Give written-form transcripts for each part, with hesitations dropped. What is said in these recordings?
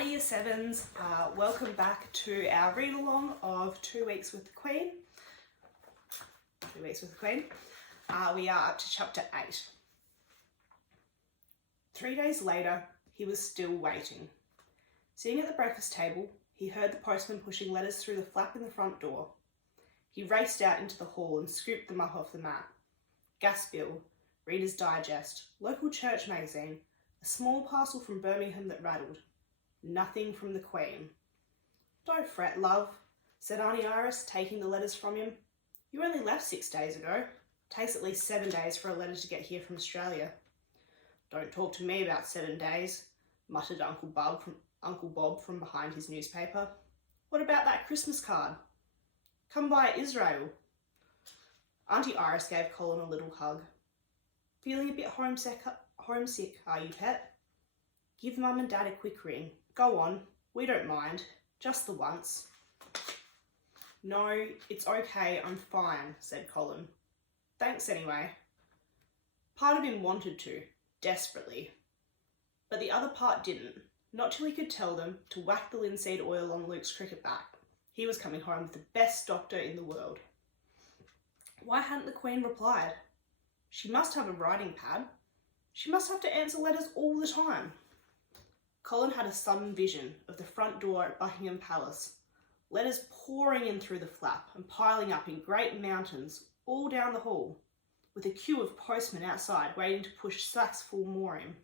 Hi Year 7s, welcome back to our read-along of 2 Weeks with the Queen. 2 Weeks with the Queen. We are up to Chapter 8. 3 days later, he was still waiting. Sitting at the breakfast table, he heard the postman pushing letters through the flap in the front door. He raced out into the hall and scooped them up off the mat. Gas bill, Reader's Digest, local church magazine, a small parcel from Birmingham that rattled. Nothing from the Queen. "Don't fret, love," said Auntie Iris, taking the letters from him. "You only left 6 days ago. Takes at least 7 days for a letter to get here from Australia." "Don't talk to me about 7 days, muttered Uncle Bob from behind his newspaper. "What about that Christmas card?" "Come by Israel." Auntie Iris gave Colin a little hug. "Feeling a bit homesick, are you, pet? Give Mum and Dad a quick ring. Go on, we don't mind, just the once." "No, it's okay, I'm fine," said Colin. "Thanks anyway." Part of him wanted to, desperately. But the other part didn't, not till he could tell them to whack the linseed oil on Luke's cricket bat. He was coming home with the best doctor in the world. Why hadn't the Queen replied? She must have a writing pad. She must have to answer letters all the time. Colin had a sudden vision of the front door at Buckingham Palace, letters pouring in through the flap and piling up in great mountains all down the hall, with a queue of postmen outside waiting to push sacks full more in.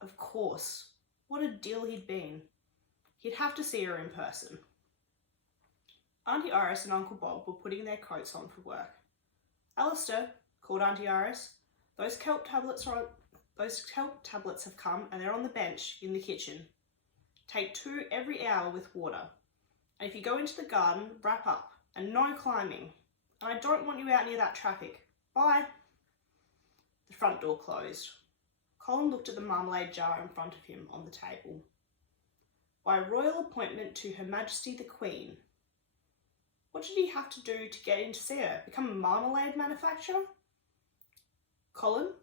Of course, what a deal he'd been. He'd have to see her in person. Auntie Iris and Uncle Bob were putting their coats on for work. "Alistair," called Auntie Iris, those kelp tablets have come and they're on the bench in the kitchen. Take 2 every hour with water. And if you go into the garden, wrap up. And no climbing. And I don't want you out near that traffic. Bye." The front door closed. Colin looked at the marmalade jar in front of him on the table. "By royal appointment to Her Majesty the Queen." What did he have to do to get in to see her? Become a marmalade manufacturer? "Colin,"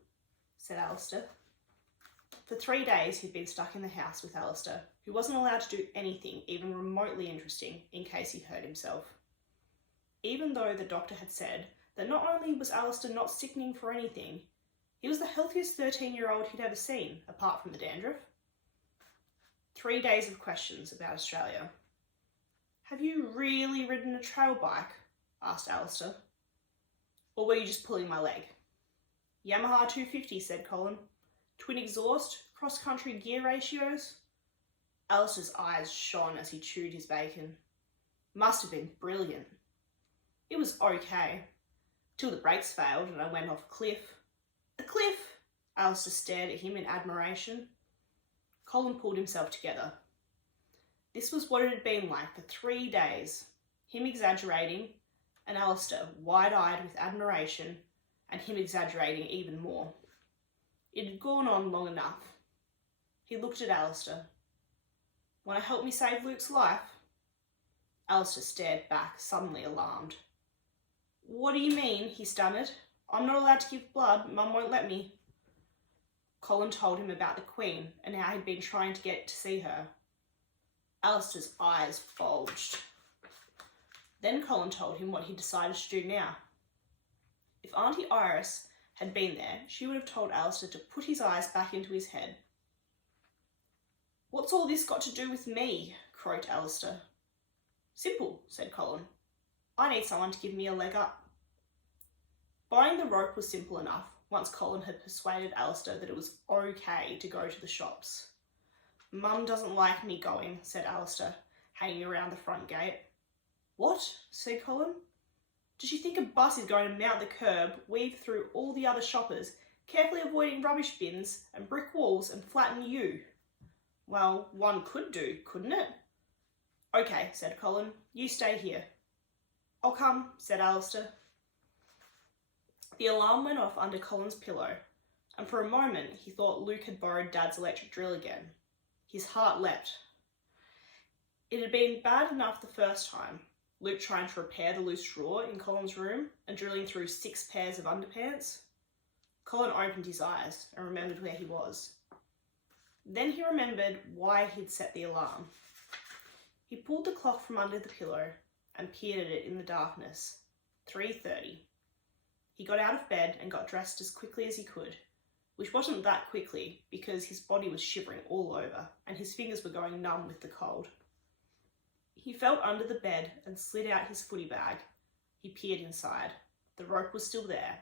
said Alistair. For 3 days he'd been stuck in the house with Alistair, who wasn't allowed to do anything even remotely interesting in case he hurt himself. Even though the doctor had said that not only was Alistair not sickening for anything, he was the healthiest 13-year-old he'd ever seen, apart from the dandruff. 3 days of questions about Australia. "Have you really ridden a trail bike?" asked Alistair. "Or were you just pulling my leg?" "Yamaha 250, said Colin. "Twin exhaust, cross-country gear ratios." Alistair's eyes shone as he chewed his bacon. "Must have been brilliant." "It was okay, till the brakes failed and I went off a cliff." "A cliff?" Alistair stared at him in admiration. Colin pulled himself together. This was what it had been like for 3 days, him exaggerating, and Alistair wide-eyed with admiration, and him exaggerating even more. It had gone on long enough. He looked at Alistair. "Want to help me save Luke's life?" Alistair stared back, suddenly alarmed. "What do you mean?" he stammered. "I'm not allowed to give blood. Mum won't let me." Colin told him about the Queen and how he'd been trying to get to see her. Alistair's eyes bulged. Then Colin told him what he decided to do now. If Auntie Iris had been there, she would have told Alistair to put his eyes back into his head. "What's all this got to do with me?" croaked Alistair. "Simple," said Colin. "I need someone to give me a leg up." Buying the rope was simple enough once Colin had persuaded Alistair that it was okay to go to the shops. "Mum doesn't like me going," said Alistair, hanging around the front gate. "What?" said Colin. "Does she think a bus is going to mount the curb, weave through all the other shoppers, carefully avoiding rubbish bins and brick walls and flatten you?" "Well, one could do, couldn't it?" "Okay," said Colin. "You stay here." "I'll come," said Alistair. The alarm went off under Colin's pillow, and for a moment he thought Luke had borrowed Dad's electric drill again. His heart leapt. It had been bad enough the first time, Luke trying to repair the loose drawer in Colin's room and drilling through 6 pairs of underpants. Colin opened his eyes and remembered where he was. Then he remembered why he'd set the alarm. He pulled the clock from under the pillow and peered at it in the darkness. 3:30. He got out of bed and got dressed as quickly as he could, which wasn't that quickly because his body was shivering all over and his fingers were going numb with the cold. He felt under the bed and slid out his footy bag. He peered inside. The rope was still there.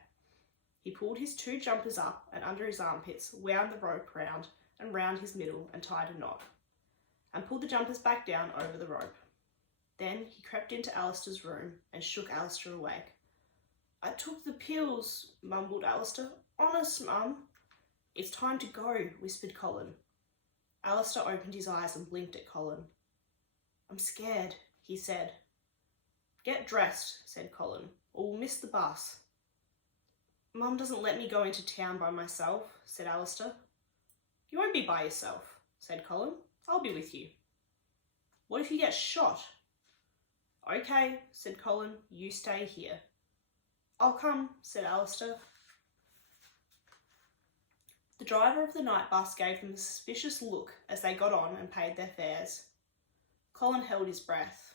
He pulled his 2 jumpers up and under his armpits, wound the rope round and round his middle and tied a knot, and pulled the jumpers back down over the rope. Then he crept into Alistair's room and shook Alistair awake. "I took the pills," mumbled Alistair. "Honest, Mum." "It's time to go," whispered Colin. Alistair opened his eyes and blinked at Colin. "I'm scared," he said. "Get dressed," said Colin, "or we'll miss the bus." "Mum doesn't let me go into town by myself," said Alistair. "You won't be by yourself," said Colin. "I'll be with you." "What if you get shot?" "Okay," said Colin, "you stay here." "I'll come," said Alistair. The driver of the night bus gave them a suspicious look as they got on and paid their fares. Colin held his breath.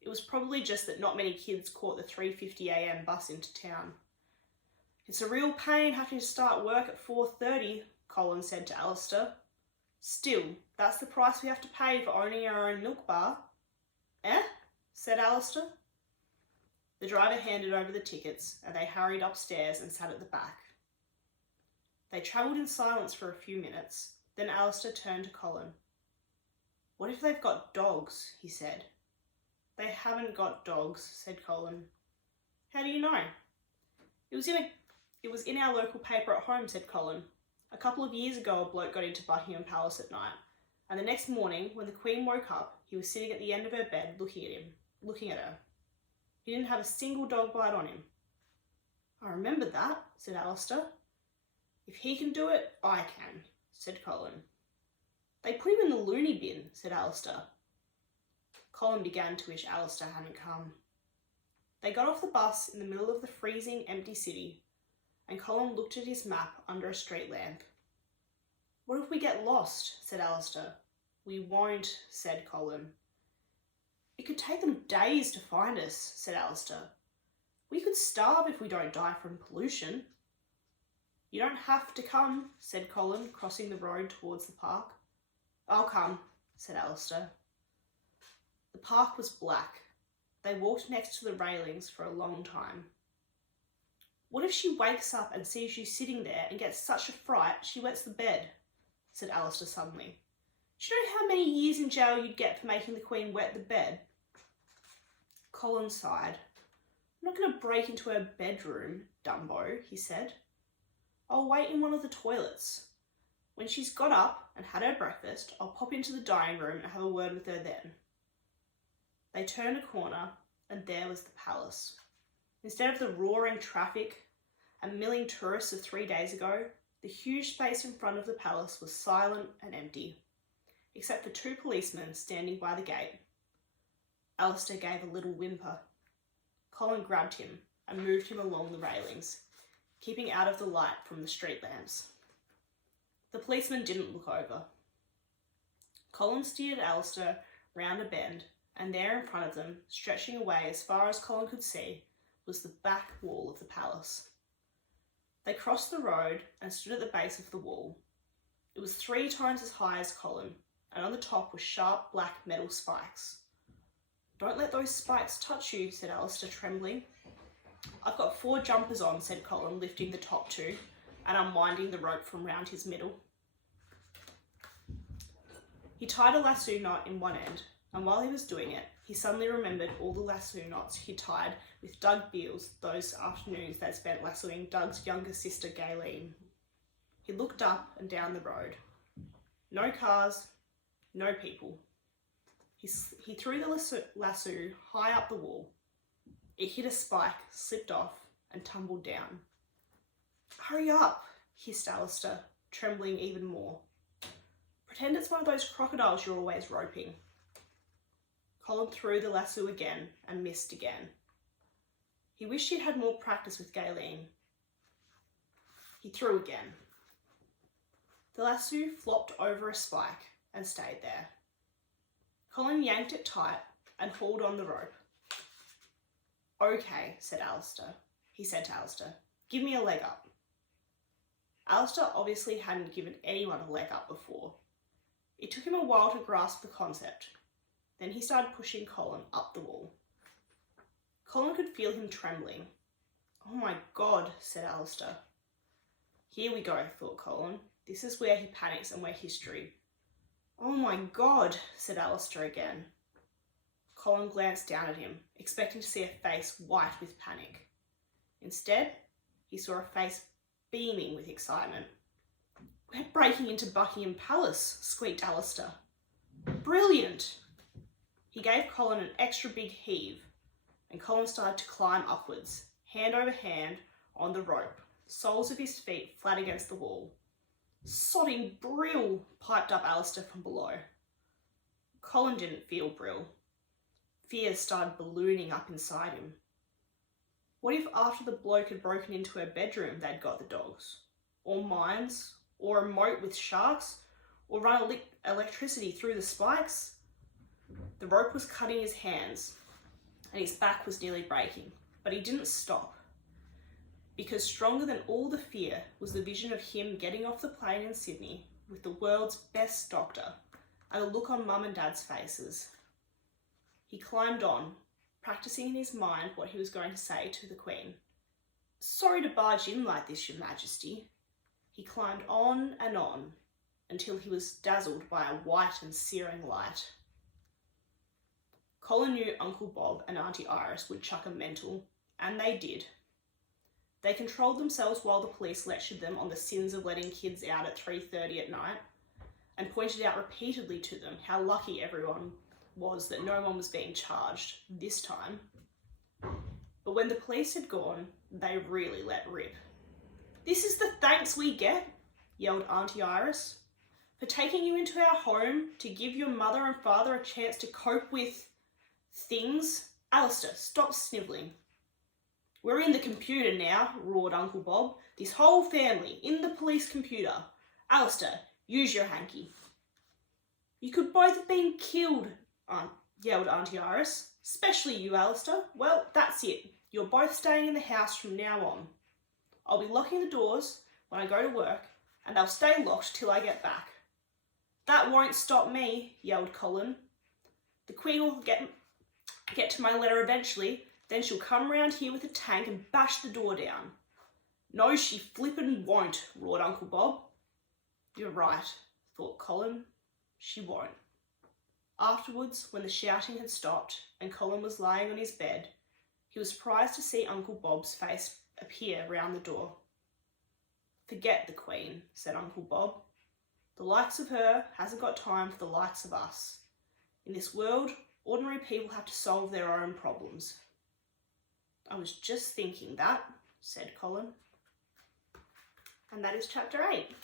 It was probably just that not many kids caught the 3:50 a.m. bus into town. "It's a real pain having to start work at 4:30, Colin said to Alistair. "Still, that's the price we have to pay for owning our own milk bar." "Eh?" said Alistair. The driver handed over the tickets and they hurried upstairs and sat at the back. They travelled in silence for a few minutes. Then Alistair turned to Colin. "What if they've got dogs?" he said. "They haven't got dogs," said Colin. "How do you know?" It was in our local paper at home," said Colin. "A couple of years ago a bloke got into Buckingham Palace at night, and the next morning when the Queen woke up he was sitting at the end of her bed looking at her. He didn't have a single dog bite on him." "I remember that," said Alistair. "If he can do it, I can," said Colin. "They put him in the loony bin," said Alistair. Colin began to wish Alistair hadn't come. They got off the bus in the middle of the freezing, empty city, and Colin looked at his map under a street lamp. "What if we get lost?" said Alistair. "We won't," said Colin. "It could take them days to find us," said Alistair. "We could starve if we don't die from pollution." "You don't have to come," said Colin, crossing the road towards the park. "I'll come," said Alistair. The park was black. They walked next to the railings for a long time. "What if she wakes up and sees you sitting there and gets such a fright she wets the bed?" said Alistair suddenly. "Do you know how many years in jail you'd get for making the Queen wet the bed?" Colin sighed. "I'm not going to break into her bedroom, Dumbo," he said. "I'll wait in one of the toilets. When she's got up and had her breakfast, I'll pop into the dining room and have a word with her then." They turned a corner and there was the palace. Instead of the roaring traffic and milling tourists of 3 days ago, the huge space in front of the palace was silent and empty, except for 2 policemen standing by the gate. Alistair gave a little whimper. Colin grabbed him and moved him along the railings, keeping out of the light from the street lamps. The policeman didn't look over. Colin steered Alistair round a bend, and there in front of them, stretching away as far as Colin could see, was the back wall of the palace. They crossed the road and stood at the base of the wall. It was 3 times as high as Colin, and on the top were sharp black metal spikes. "Don't let those spikes touch you," said Alistair, trembling. "I've got 4 jumpers on," said Colin, lifting the top 2 and unwinding the rope from round his middle. He tied a lasso knot in one end, and while he was doing it, he suddenly remembered all the lasso knots he tied with Doug Beals those afternoons they'd spent lassoing Doug's younger sister, Gayleen. He looked up and down the road. No cars, no people. He threw the lasso high up the wall. It hit a spike, slipped off, and tumbled down. "Hurry up," hissed Alistair, trembling even more. "Pretend it's one of those crocodiles you're always roping." Colin threw the lasso again and missed again. He wished he'd had more practice with Gayleen. He threw again. The lasso flopped over a spike and stayed there. Colin yanked it tight and hauled on the rope. "Okay," said Alistair. He said to Alistair, "Give me a leg up." Alistair obviously hadn't given anyone a leg up before. It took him a while to grasp the concept. Then he started pushing Colin up the wall. Colin could feel him trembling. "Oh my God," said Alistair. "Here we go," thought Colin. This is where he panics and we're history. "Oh my God," said Alistair again. Colin glanced down at him, expecting to see a face white with panic. Instead, he saw a face beaming with excitement. "We're breaking into Buckingham Palace," squeaked Alistair. "Brilliant!" He gave Colin an extra big heave, and Colin started to climb upwards, hand over hand on the rope, soles of his feet flat against the wall. "Sodding brill," piped up Alistair from below. Colin didn't feel brill. Fears started ballooning up inside him. What if after the bloke had broken into her bedroom they'd got the dogs? Or mines? Or a moat with sharks? Or run electricity through the spikes? The rope was cutting his hands and his back was nearly breaking, but he didn't stop. Because stronger than all the fear was the vision of him getting off the plane in Sydney with the world's best doctor and the look on Mum and Dad's faces. He climbed on, practicing in his mind what he was going to say to the Queen. "Sorry to barge in like this, Your Majesty." He climbed on until he was dazzled by a white and searing light. Colin knew Uncle Bob and Auntie Iris would chuck a mental, and they did. They controlled themselves while the police lectured them on the sins of letting kids out at 3:30 at night and pointed out repeatedly to them how lucky everyone was that no one was being charged this time. But when the police had gone, they really let rip. "This is the thanks we get," yelled Auntie Iris, "for taking you into our home to give your mother and father a chance to cope with things." "Alistair, stop snivelling." "We're in the computer now," roared Uncle Bob. "This whole family in the police computer. Alistair, use your hanky." "You could both have been killed," yelled Auntie Iris. "Especially you, Alistair. Well, that's it. You're both staying in the house from now on. I'll be locking the doors when I go to work, and they'll stay locked till I get back." "That won't stop me," yelled Colin. "The Queen will get to my letter eventually. Then she'll come round here with a tank and bash the door down." "No, she flippin' won't," roared Uncle Bob. "You're right," thought Colin. "She won't." Afterwards, when the shouting had stopped and Colin was lying on his bed, he was surprised to see Uncle Bob's face appear round the door. "Forget the Queen," said Uncle Bob. "The likes of her hasn't got time for the likes of us. In this world, ordinary people have to solve their own problems." "I was just thinking that," said Colin. And that is chapter 8.